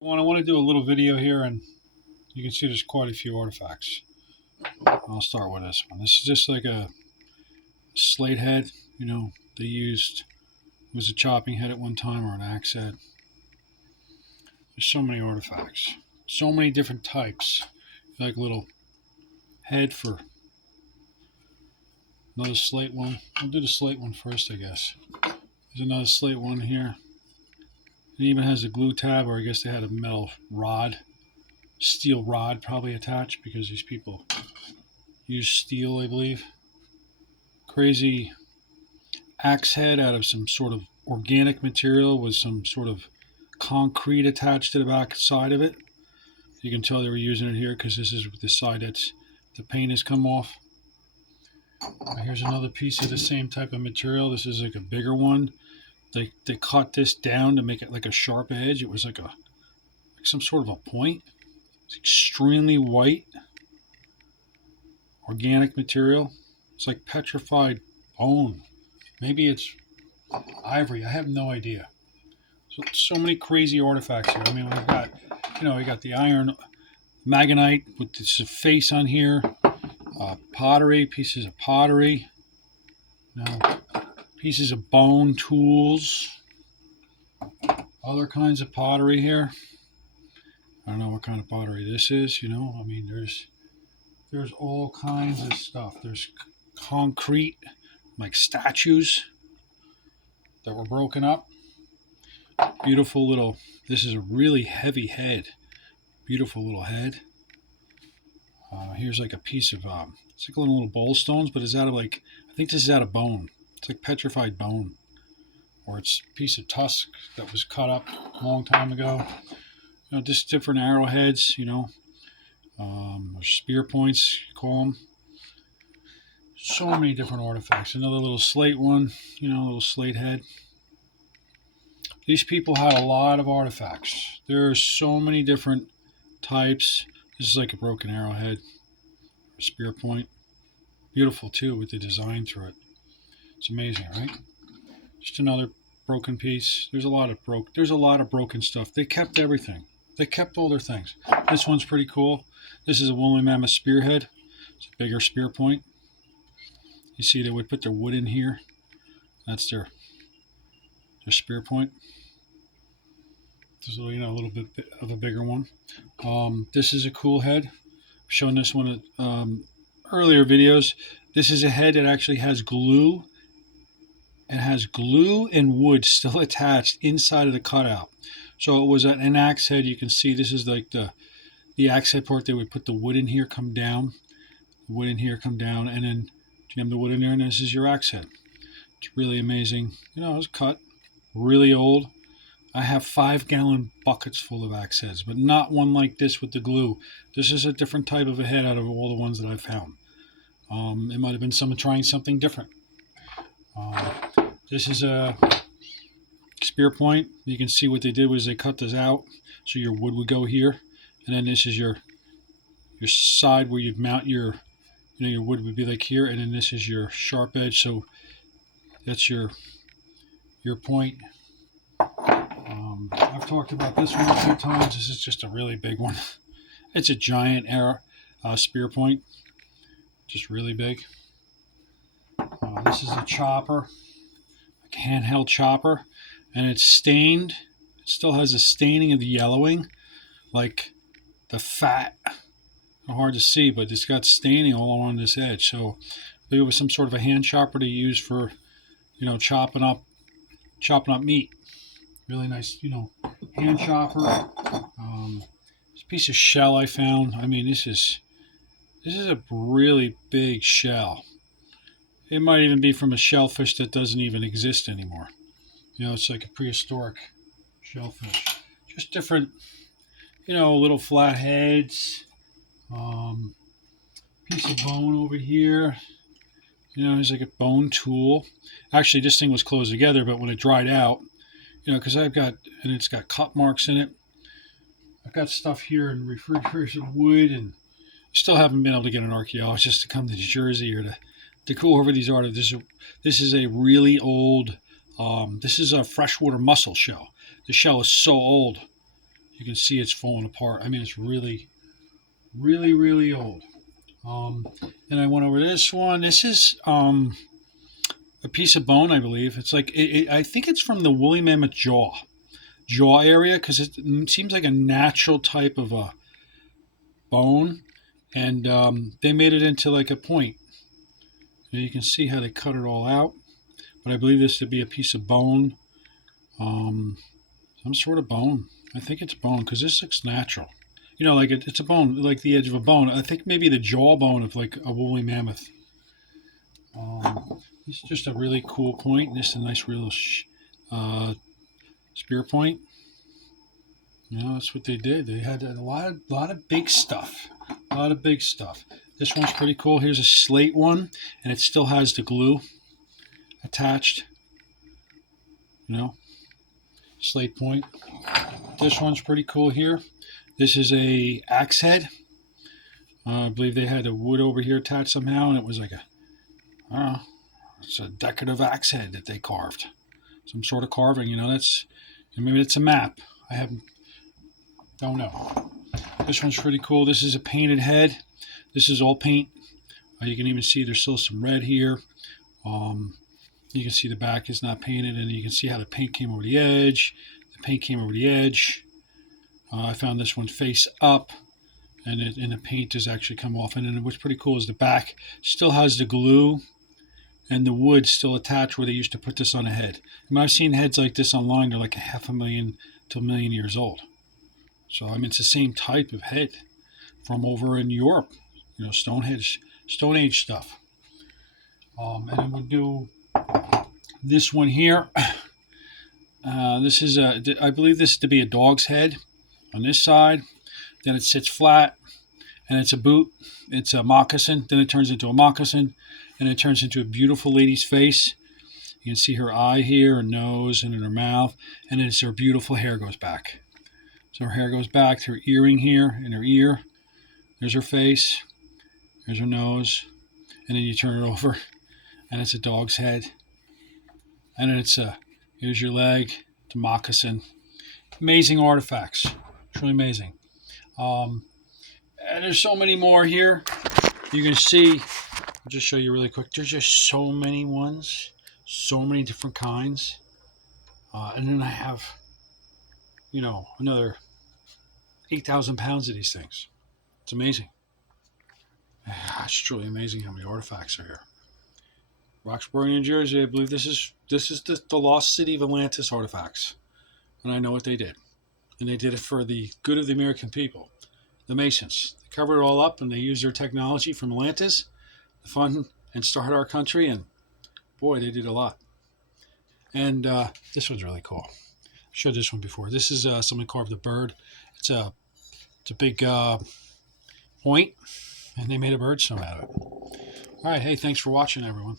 I want to do a little video here, and you can see there's quite a few artifacts. I'll start with this one. This is just like a slate head. They used, it was a chopping head at one time, or an axe head. There's so many artifacts, so many different types. Like a little head for another slate one. I'll do the slate one first, I guess. There's another slate one here. It even has a glue tab, or I guess they had a metal rod, steel rod probably attached, because these people use steel, I believe. Crazy axe head out of some sort of organic material with some sort of concrete attached to the back side of it. You can tell they were using it here because this is the side that's the paint has come off. Here's another piece of the same type of material. This is like a bigger one. They cut this down to make it like a sharp edge. It was like some sort of a point. It's extremely white, organic material. It's like petrified bone. Maybe it's ivory. I have no idea. So many crazy artifacts here. I mean, we've got, we got the iron magonite with this face on here, pottery, pieces of pottery, pieces of bone tools, other kinds of pottery here. I don't know what kind of pottery this is. I mean, there's all kinds of stuff. There's concrete, like statues that were broken up. Beautiful little, this is a really heavy head. Beautiful little head. Here's like a piece of, it's like a little bowl stones, but it's out of I think this is out of bone. It's like petrified bone. Or it's a piece of tusk that was cut up a long time ago. Just different arrowheads, or spear points, you call them. So many different artifacts. Another little slate one, a little slate head. These people had a lot of artifacts. There are so many different types. This is like a broken arrowhead, a spear point. Beautiful too with the design through it. It's amazing, right? Just another broken piece. There's a lot of broken stuff. They kept everything. They kept all their things. This one's pretty cool. This is a woolly mammoth spearhead. It's a bigger spear point. You see they would put their wood in here. That's their spear point. This is a little bit of a bigger one. This is a cool head. I've shown this one at earlier videos. This is a head that actually has glue. It has glue and wood still attached inside of the cutout. So it was an axe head. You can see this is like the axe head part. They would put the wood in here, come down. The wood in here, come down, and then jam the wood in there, and this is your axe head. It's really amazing. It was cut really old. I have 5-gallon buckets full of axe heads, but not one like this with the glue. This is a different type of a head out of all the ones that I've found. It might have been someone trying something different. This is a spear point. You can see what they did was they cut this out, so your wood would go here, and then this is your side where you'd mount your wood would be like here, and then this is your sharp edge. So that's your point. I've talked about this one a few times. This is just a really big one. It's a giant spear point, just really big. This is a chopper, a handheld chopper, and it's stained. It still has a staining of the yellowing, like the fat. Hard to see, but it's got staining all along this edge. So it was some sort of a hand chopper to use for, chopping up meat. Really nice, hand chopper. This piece of shell I found. I mean, this is a really big shell. It might even be from a shellfish that doesn't even exist anymore. It's like a prehistoric shellfish. Just different, little flat heads. Piece of bone over here. There's like a bone tool. Actually, this thing was closed together, but when it dried out, because it's got cut marks in it. I've got stuff here in refrigerators of wood, and still haven't been able to get an archaeologist to come to New Jersey or to go over these artifacts. This is a really old, this is a freshwater mussel shell. The shell is so old. You can see it's falling apart. I mean, it's really, really, really old. And I went over this one. This is a piece of bone, I believe. It's like I think it's from the woolly mammoth jaw area, because it seems like a natural type of a bone, and they made it into like a point. And you can see how they cut it all out. But I believe this to be a piece of bone, some sort of bone. I think it's bone because this looks natural. You know, like it's a bone, like the edge of a bone. I think maybe the jawbone of like a woolly mammoth. It's just a really cool point. This is a nice real spear point. You know, that's what they did. They had a lot of big stuff. A lot of big stuff. This one's pretty cool. Here's a slate one, and it still has the glue attached. You know, slate point. This one's pretty cool here. This is a axe head. I believe they had the wood over here attached somehow, and it was like a, I don't know, it's a decorative axe head that they carved. Some sort of carving, you know, that's, maybe it's a map. Don't know. This one's pretty cool. This is a painted head. This is all paint. You can even see there's still some red here. You can see the back is not painted, and you can see how the paint came over the edge. The paint came over the edge. I found this one face up, and the paint has actually come off. And then what's pretty cool is the back still has the glue and the wood still attached where they used to put this on a head. I mean, I've seen heads like this online. They're like 500,000 to 1 million years old. So, I mean, it's the same type of head from over in Europe. You know, Stone Age stuff. And then we'll do this one here. This is I believe this to be a dog's head on this side. Then it sits flat, and it's a boot. It's a moccasin. Then it turns into a moccasin, and it turns into a beautiful lady's face. You can see her eye here, her nose, and in her mouth, and then it's her beautiful hair goes back. So her hair goes back to her earring here, in her ear. There's her face. There's her nose, and then you turn it over, and it's a dog's head. And then here's your leg, it's a moccasin. Amazing artifacts. It's really amazing. And there's so many more here. You can see, I'll just show you really quick. There's just so many ones, so many different kinds. And then I have, you know, another 8,000 pounds of these things. It's amazing. It's truly amazing how many artifacts are here. Roxbury, New Jersey. I believe this is the lost city of Atlantis artifacts, and I know what they did, and they did it for the good of the American people, the Masons. They covered it all up, and they used their technology from Atlantis to fund and start our country, and boy, they did a lot. And this one's really cool. I showed this one before. This is someone carved a bird. It's a big point, and they made a bird stone out of it. All right, hey, thanks for watching, everyone.